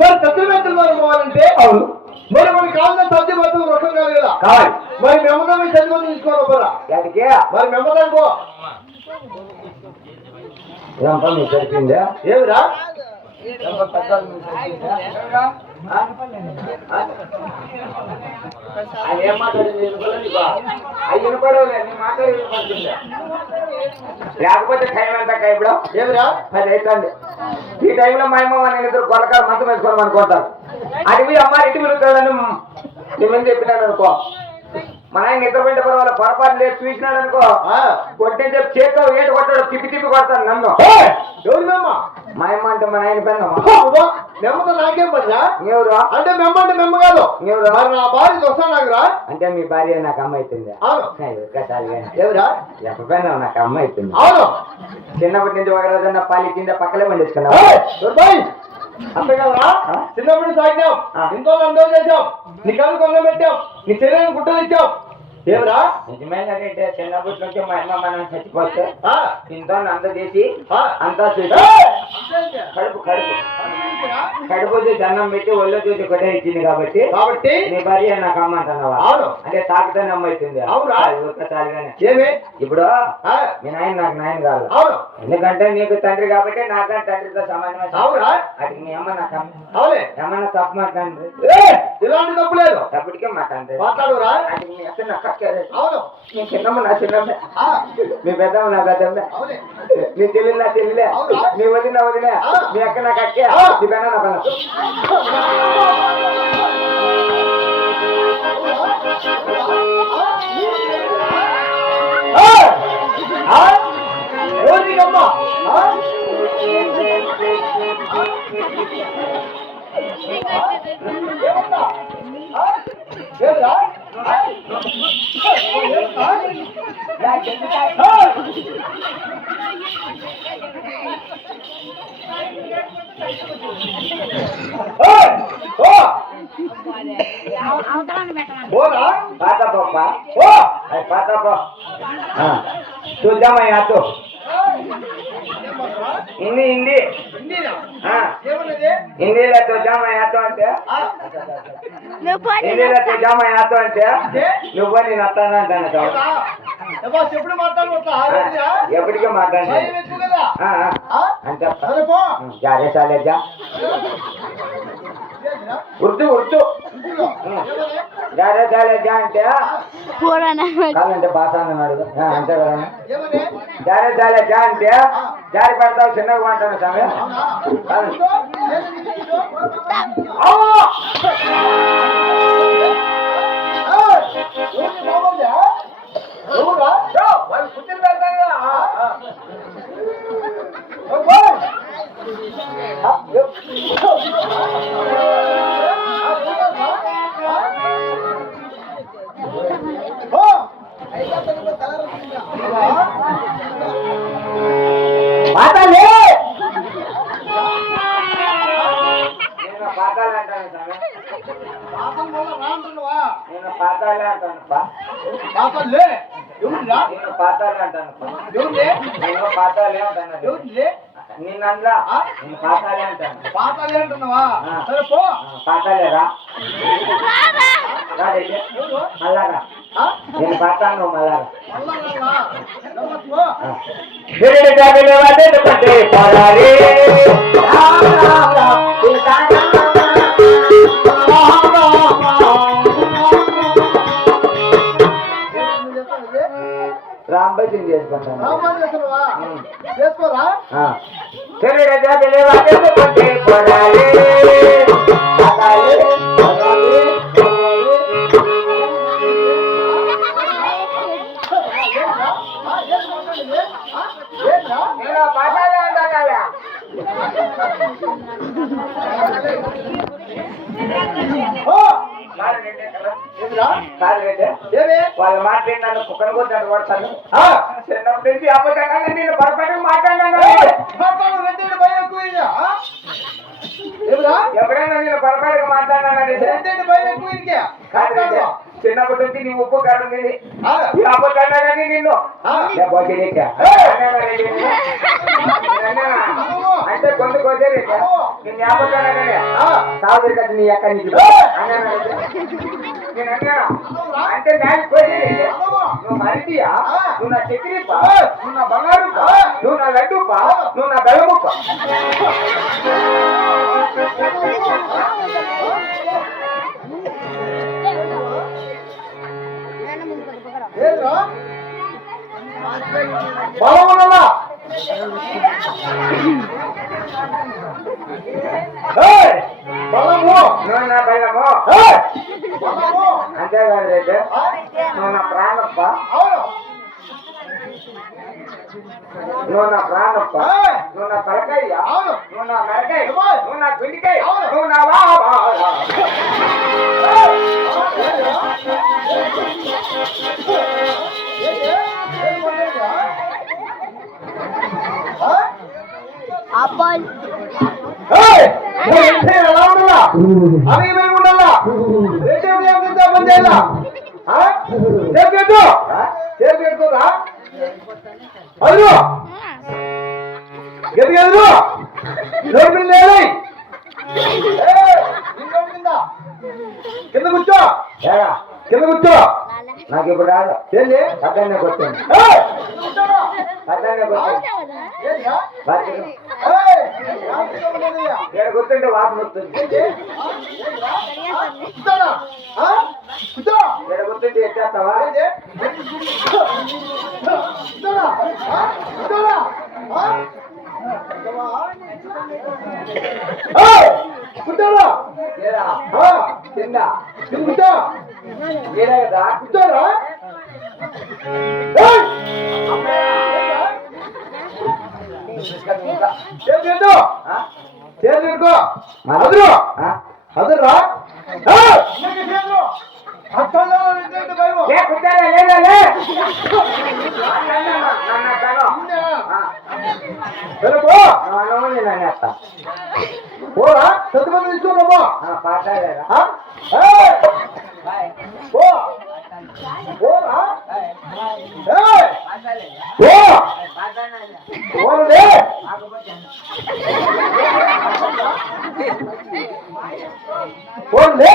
మరి సత్యవేత్తలు వారు పోవాలంటే అవును మరి మనకి కావాల్సిన సత్య బతుకు రొక్కం కాదు కదా కావాలి మరి మెమ్మదాన్ని చదివి తీసుకోవాలి బరా మరి మెమ్మదానికో సరిపోయిందా ఏమిరా ఏం మాట్లాడింది లేకపోతే టైం ఎంత ఇప్పుడు ఏమిరా 10 అవుతుంది. ఈ టైంలో మా అమ్మ మన ఇద్దరు కొలకాలు మంచం వేసుకోవడం అనుకుంటారు. అడిగి అమ్మ ఇంటి పిలుగుతాడని నేను చెప్పినాను అనుకో, మా ఆయన నిద్రపోయిన వాళ్ళ పొరపాటు లేదు చూసినాడు అనుకో కొట్టే చెప్పి చేతితో ఏటు కొట్టాడు తిప్పి తిప్పి కొడతాను నన్ను. మా అమ్మ అంటే మా ఆయన పెద్దమ్మా మెమ్మతో నాకేం పడినా ఎవరు అంటే మెమ్మ అంటే మెమ్మ కాదు ఎవరు నా భార్య వస్తాను నాకురా అంటే మీ భార్య నాకు అమ్మ అవుతుంది. ఎవరా చెప్పపోయినా నాకు అమ్మ అవుతుంది. అవును చిన్నప్పటి నుంచి ఒక రోజు పాలి కింద పక్కలే పండించుకున్నావు. అంతే కదరా చిన్నప్పుడు సాగినాం ఇంకో అందరూ చేసాం నీ కళ్ళు కొన్న పెట్టాం నీ శరీరం గుట్టలు ఇచ్చాం. ఏమరా నిజమేంటే చిన్నప్పటి నుంచి మా అమ్మ మనం చచ్చిపోతే ఇంతో అంత చేసి అంతా చూసి కడుపు కడుపు కడుపు చూసి అన్నం పెట్టి ఒళ్ళో చూసి కొట్టే ఇచ్చింది కాబట్టి నీ భార్య నాకు అమ్మ అంటున్నావా? అవును అంటే తాకుతానే అమ్మ అవుతుంది. ఒక్కసారిగానే ఏమి ఇప్పుడు మీ నాయన నాకు నాయన కాదు. అవును ఎందుకంటే నీకు తండ్రి కాబట్టి నాకన్నా తండ్రితో సమానమే. అవునా అది మీ అమ్మ నాకు అమ్మ. అవునే ఏమన్నా తప్పు మాట్లాడండి ఇలాంటి తప్పు లేదు తప్పటికే మాట్లాడండి మాట్లాడురా. అది మీ అక్క నాకు అవును మీ చిన్నమ్మ నా చిన్నమ్మే మీ పెద్దమ్మ నా పెద్దమ్మే నీ చెల్లి నా చెల్లిలే మీ వదిన వదిలే మీ అక్క నాకు అక్కే మీ పెన్న నా పెన్న. ఎవరికమ్మా చూద్దామా యాతో హిందీ హిందీ హిందీలో చూద్దామా యాతో అంటే హిందీలో చూద్దామా యాతో అంటే నువ్వు నేను వస్తాను అంటాను. ఎప్పుడు మాట్లాడు ఎప్పటికీ మాట్లాడి అంటే జారేసాలేజా ఉర్దూ ఉర్దూ జారేసాలేజా అంటే కాదంటే భాష అన్నాడు అంతే కదా. జారేసాలేజా అంటే జారి పడతావు చిన్నగా అంటాను సమయం వాళ్ళు పుట్టిన పెడతాం పాతాలే నేను పాతాలే అంటాను సమయం నేను పాతాలే అంటాను పాతాలే ఎవరురా నేను పాతాలే అంటాను ఎవరులే నేను పాతాలే అంటాను ఎవరులే నేను అందులో నేను పాతాలే అంటాను. పాతాలే అంటున్నావా? సరే పో పాతాలేరా రాడైతే మళ్ళారా నేను పాతాను నువ్వు మళ్ళారా రాంబైతిని చేసుకుంటాను. చేసుకోరా మాట్లాడి నన్ను కుక్కను కొట్టాను పడతాను ఆ, చిన్నప్పటి నుంచి అబద్ధంగా నేను పొరపాటు మాట్లాడినాను పాపాలు రెండేళ్ళు భయం ఎక్కువైందా? ఏమిరా? ఎప్పుడైనా నేను పొరపాటుగా మాట్లాడినానండి రెండేళ్ళు భయం ఎక్కువైందికే. కాదు చిన్నప్పటి నుంచి నీ ఉప్పు కారం తిని ఆ, ఈ అబద్ధాన్ని కానీ నిన్ను ఆ. అంటే కొంత కోసేది నేను జ్ఞాపకాలనే సాగురి కదా నీ అక్క నీకు నేను అన్నానా అంటే నేను కోసేది నువ్వు మరిదియా నువ్వు నా చక్రీపా నువ్వు నా బంగారుపా నువ్వు నా లడ్డూపా నువ్వు నా బెల్లముప్ప ఏమిరా? బలమున్నదా? ఏయ్, బలము. నువ్వు నా బెల్లము ఏయ్, బలము. అంతేకాదు రెడ్డి ఆ, నువ్వు నా ప్రాణప్ప అవును. నువ్వు నా ప్రాణప్ప ఏయ్, నువ్వు నా తలకాయ అవును. నువ్వు నా మెరకాయ ఏమోయ్? నువ్వు నా గుండికాయ అవును. నువ్వు నా ఏయ్, ఏమిరా? ఏంటి? ఏం పడలేదా? ఆ? ఏయ్, నువ్వు ఏంటి ఎలా ఉండాలా? అది మేము ఉండాలా? రెండే ఉదయం కింద పని చేయాలా? ఆ? చేతి పెట్టు. చేతి పెట్టుకోరా? అదురు. గది గదురు. నోటి మీద లేలై. ఏయ్, నీ నోటి కింద. కింద కూర్చో. ఏరా కింద కూర్చో. నాకు ఇప్పుడు రాదు ఏంటి? పక్కనే కొట్టింది ఏయ్, కూర్చోరా. పక్కనే కొట్టింది ఏంటిరా? బాగా ఏయ్, రాత్రిలో ఉండేదిరా. ఇక్కడ కూర్చుంటే వాసన వస్తుంది కూర్చోరా. ఆ? కూర్చో. ఇక్కడ కూర్చుంటే ఎత్తేస్తావా ఏంటి? కూర్చోరా. ఆ? కూర్చోరా. ఆ? ఏయ్, కూర్చోరా. లేదా ఆ, కింద కింద కూర్చో. ఏడా కదా కూర్చోరా. ఏయ్, చేతి పెట్టు. ఆ? చేతి పెట్టుకో. అదురు. ఆ? అదురా. ఏయ్, ఇక్కడికి చేతులు. అక్కల్లో రెండేంటి భయము. లే కూర్చోలే లేదా లే నన్ను తను ఉందా? ఆ, వెళ్ళిపో. నువ్వు అన్నము నేను అనేస్తా పోరా. సత్తుమంది తీసుకోమా. పాటలేదా పో. పోరా. ఏయ్, పో. పోనులే. పోనులే.